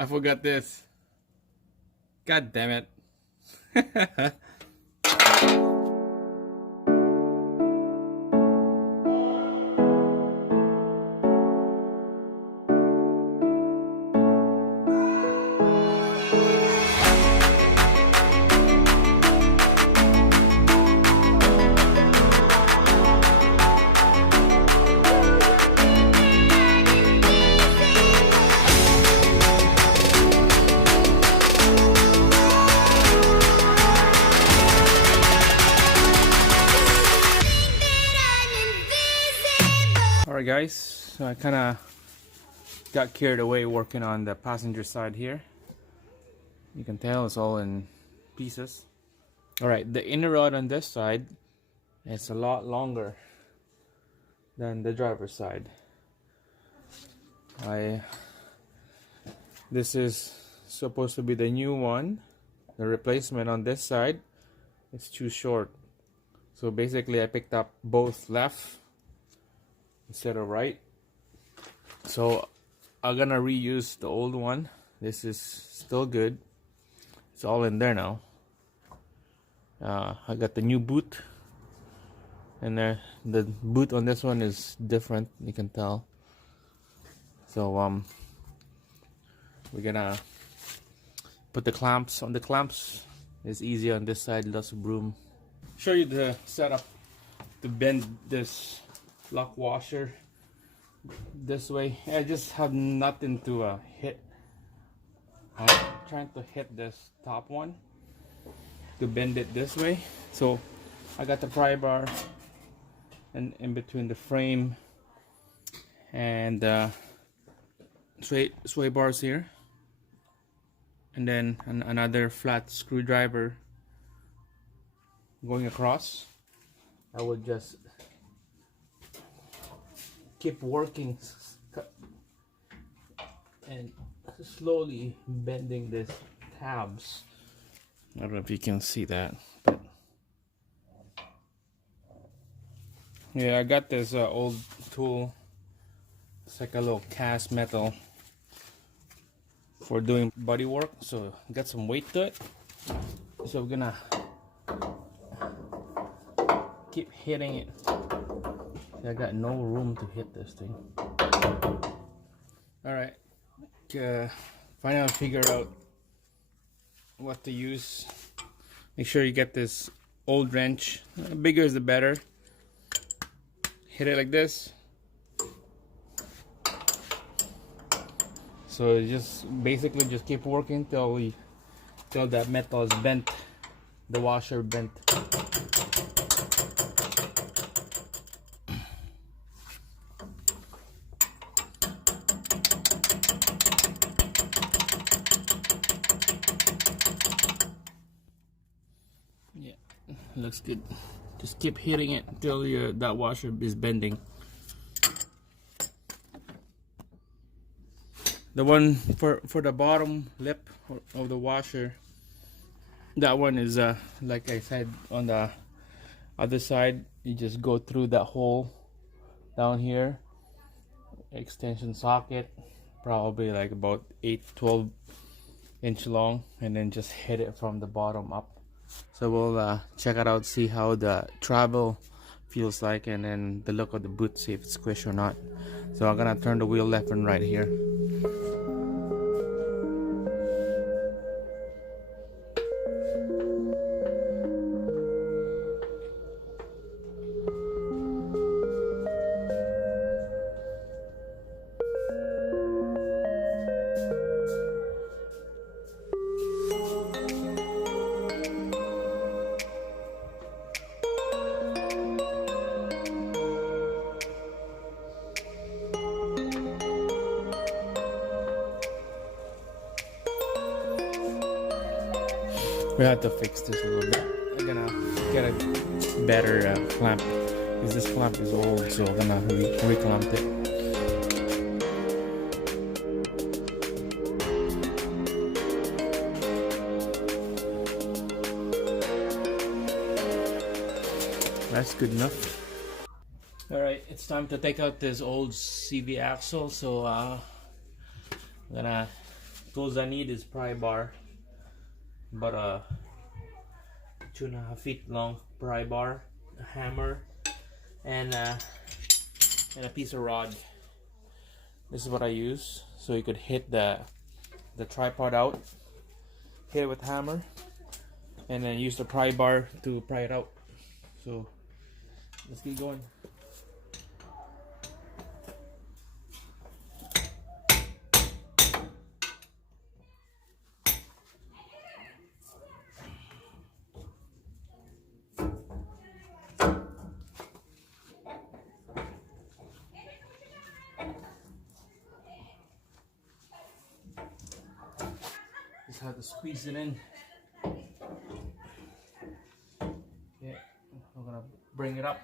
I forgot this. God damn it. Alright guys, so I kind of got carried away working on the passenger side here. You can tell it's all in pieces. Alright, the inner rod on this side is a lot longer than the driver's side. This is supposed to be the new one. The replacement on this side is too short. So basically I picked up both left instead of right. So I'm gonna reuse the old one. This is still good. It's all in there now. I got the new boot, and the boot on this one is different, you can tell. So we're gonna put the clamps on. The clamps is easier on this side, lots of room. Show you the setup to bend this lock washer this way. I just have nothing to hit. I'm trying to hit this top one to bend it this way. So I got the pry bar and in between the frame and sway bars here, and then another flat screwdriver going across. I would just keep working and slowly bending these tabs. I don't know if you can see that, but yeah, I got this old tool. It's like a little cast metal for doing body work, so got some weight to it. So we're gonna keep hitting it. I got no room to hit this thing. Alright, finally figure out what to use. Make sure you get this old wrench. The bigger is the better. Hit it like this. So just basically just keep working till that metal is bent, the washer bent. Yeah, looks good. Just keep hitting it until that washer is bending. The one for the bottom lip of the washer, that one is like I said, on the other side, you just go through that hole down here, extension socket, probably like about 8-12 inch long, and then just hit it from the bottom up. So we'll check it out, see how the travel feels like, and then the look of the boot, see if it's squished or not. So I'm gonna turn the wheel left and right here. We have to fix this a little bit. I'm gonna get a better clamp, because this clamp is old, so I'm gonna re-clamp it. That's good enough. Alright, it's time to take out this old CV axle, so I'm gonna Tools I need is pry bar, about a 2.5 feet long pry bar, a hammer, and a piece of rod. This is what I use, so you could hit the tripod out, hit it with hammer, and then use the pry bar to pry it out. So let's keep going. Just have to squeeze it in. Yeah, I'm gonna bring it up.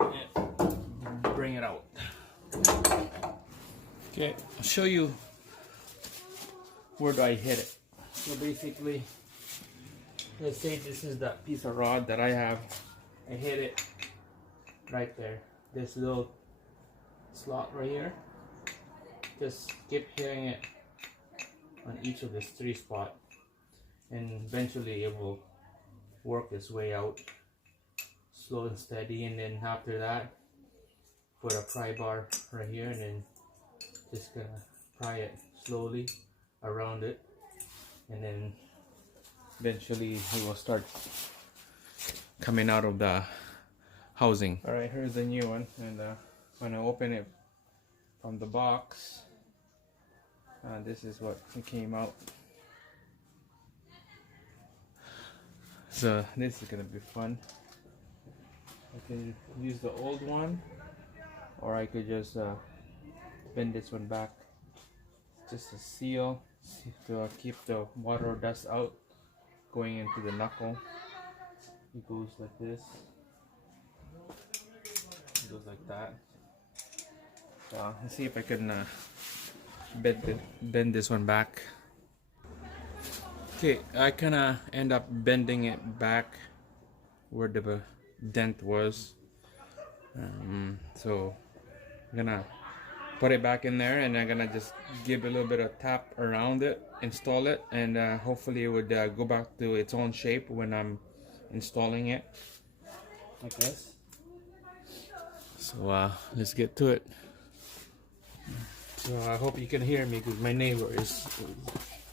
And bring it out. Okay, I'll show you where do I hit it. So basically, let's say this is that piece of rod that I have. I hit it right there. This little slot right here. Just keep hitting it on each of these 3 spots, and eventually it will work its way out slow and steady. And then after that, put a pry bar right here, and then just gonna pry it slowly around it, and then eventually it will start coming out of the housing. All right, here's the new one, and when I open it from the box, this is what it came out. So this is gonna be fun. I can use the old one, or I could just bend this one back. Just a seal to keep the water or dust out going into the knuckle. It goes like this. It goes like that. Let's see if I can bend this one back. Okay, I kind of end up bending it back where the dent was. So I'm gonna put it back in there, and I'm gonna just give a little bit of tap around it, install it, and hopefully it would go back to its own shape when I'm installing it, like this. So let's get to it. So I hope you can hear me, because my neighbor is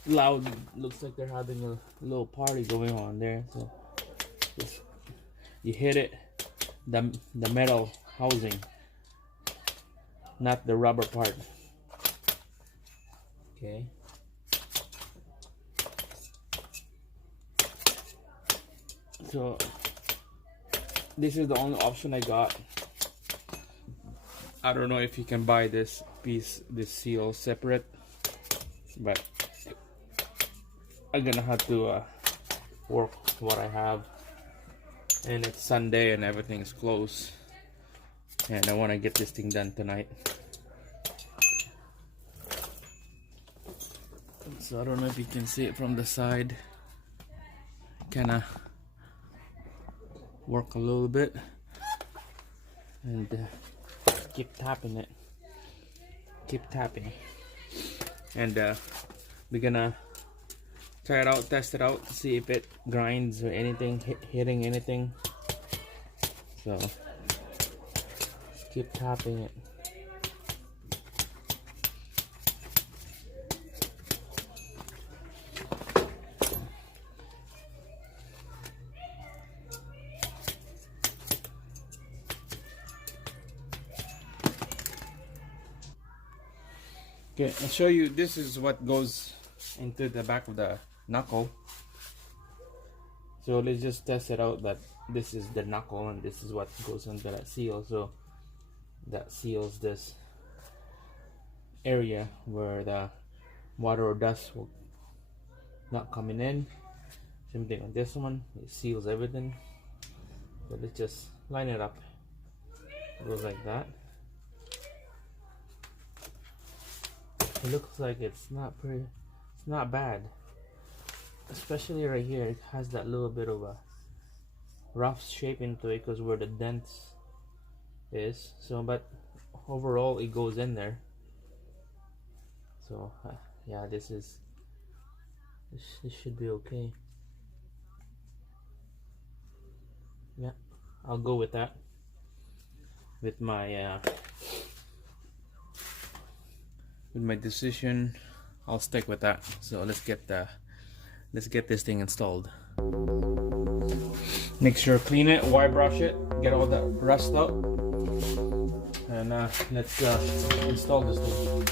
loud. Looks like they're having a little party going on there. So just, you hit it, the metal housing, not the rubber part. Okay. So this is the only option I got. I don't know if you can buy this piece, this seal separate, but I'm gonna have to work what I have. And it's Sunday and everything's closed, and I want to get this thing done tonight. So I don't know if you can see it from the side. Kind of work a little bit and keep tapping it. Keep tapping, and we're gonna try it out, test it out, see if it grinds or anything, hitting anything. So keep tapping it. Okay, I'll show you. This is what goes into the back of the knuckle. So let's just test it out that this is the knuckle and this is what goes into that seal. So that seals this area where the water or dust will not coming in. Same thing on this one, it seals everything. So let's just line it up. It goes like that. It looks like it's not It's not bad, especially right here. It has that little bit of a rough shape into it because where the dents is. So, but overall, it goes in there. So, yeah, this should be okay. Yeah, I'll go with that. With my decision, I'll stick with that. So let's get this thing installed. Make sure clean it, wire brush it, get all the rust out, and let's install this thing.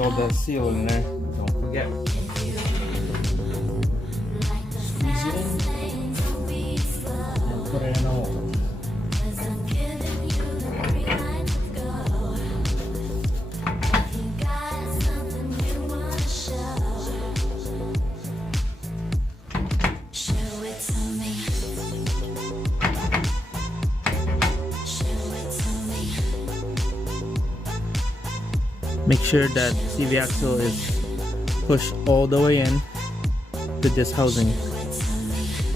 Install the seal in there, don't forget. Squeeze it in and put it in a hole. Make sure that CV axle is pushed all the way in to this housing.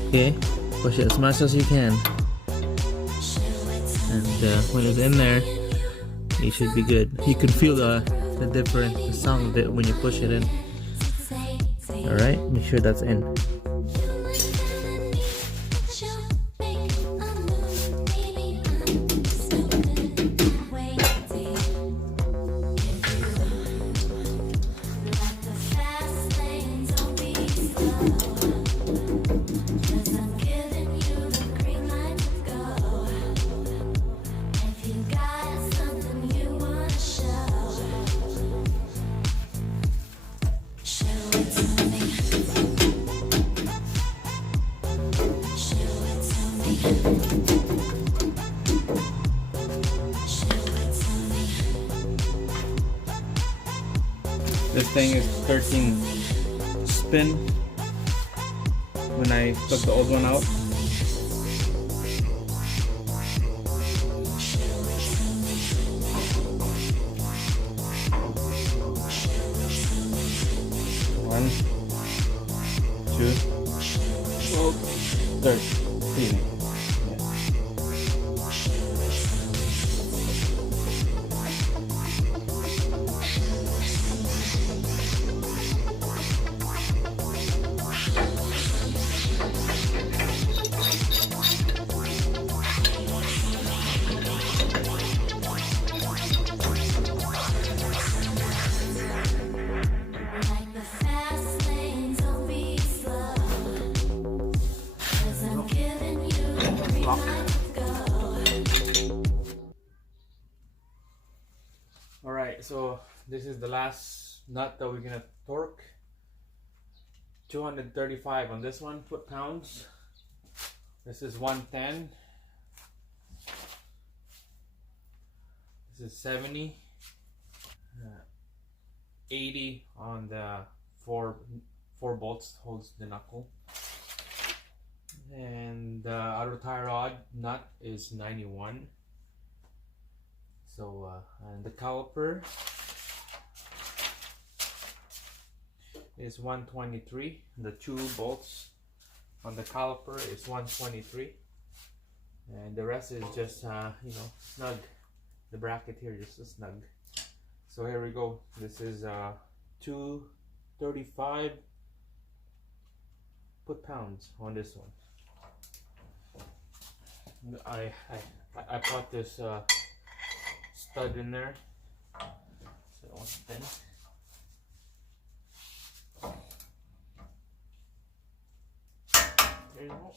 Okay, push it as much as you can, and when it's in there, it should be good. You can feel the difference, the sound of it when you push it in. All right, make sure that's in. This thing is 13 spin when I took the old one out. One, two, 13. Alright, so this is the last nut that we're gonna torque. 235 on this one, foot-pounds. This is 110. This is 70. 80 on the four bolts holds the knuckle. And the outer tie rod nut is 91. So and the caliper is 123. The two bolts on the caliper is 123, and the rest is just snug. The bracket here is just snug. So here we go. This is 235 foot-pounds on this one. I put this stud in there, so it won't spin. you go.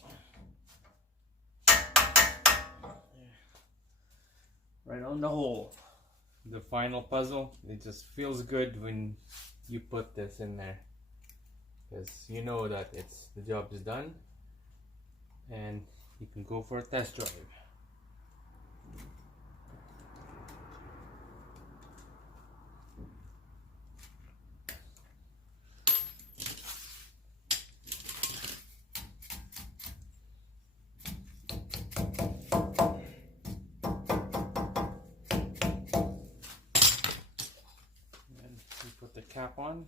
Right on the hole. The final puzzle. It just feels good when you put this in there, because you know that the job is done and you can go for a test drive. And we put the cap on.